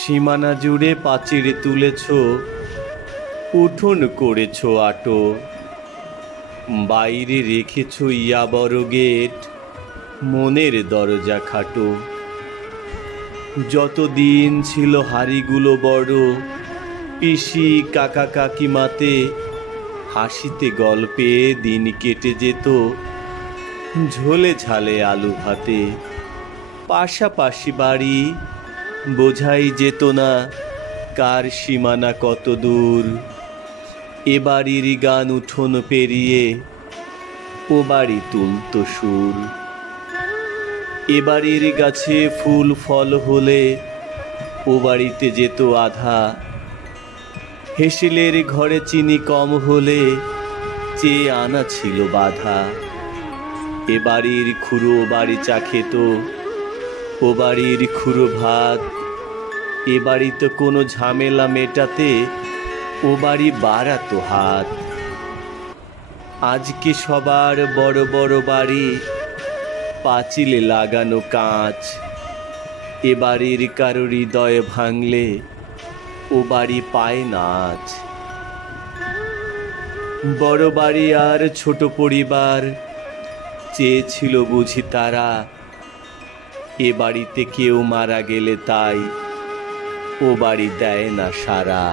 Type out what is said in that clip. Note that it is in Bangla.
সীমানা জুড়ে পাচির তুলেছ, উঠোন করেছ আটো। বাইরে রেখেছ ইয়া বড় গেট, মনের দরজা খাটো। যত দিন ছিল হাড়িগুলো বড়, পিসি কাকা কাকিমাতে হাসিতে গল্পে দিন কেটে যেত, ঝোলে ঝালে আলু ভাতে। পাশাপাশি বাড়ি বোঝাই যেত না কার সীমানা কত দূর। এ বাড়ির গান উঠোন পেরিয়ে ও বাড়ি তুলত সুর। এ বাড়ির গাছে ফুল ফল হলে ও বাড়িতে যেত আধা। হেসেলের ঘরে চিনি কম হলে চেয়ে আনা ছিল বাধা। এ বাড়ির বাড়ি চা খেত ও বাড়ির খুঁড়ো ভাত। এ বাড়িতে কোনো ঝামেলা মেটাতে ও বাড়ি বাড়াতো হাত। আজকে সবার বড় বড় বাড়ি পাঁচিলে লাগানো কাঁচ। এ বাড়ির কারও হৃদয় ভাঙলে ও বাড়ি পায় নাচ বড় বাড়ি আর ছোট পরিবার চেয়েছিল বুঝি তারা এ বাড়িতে কেউ মারা গেলে তাই ও বাড়ি দেয় না সারা।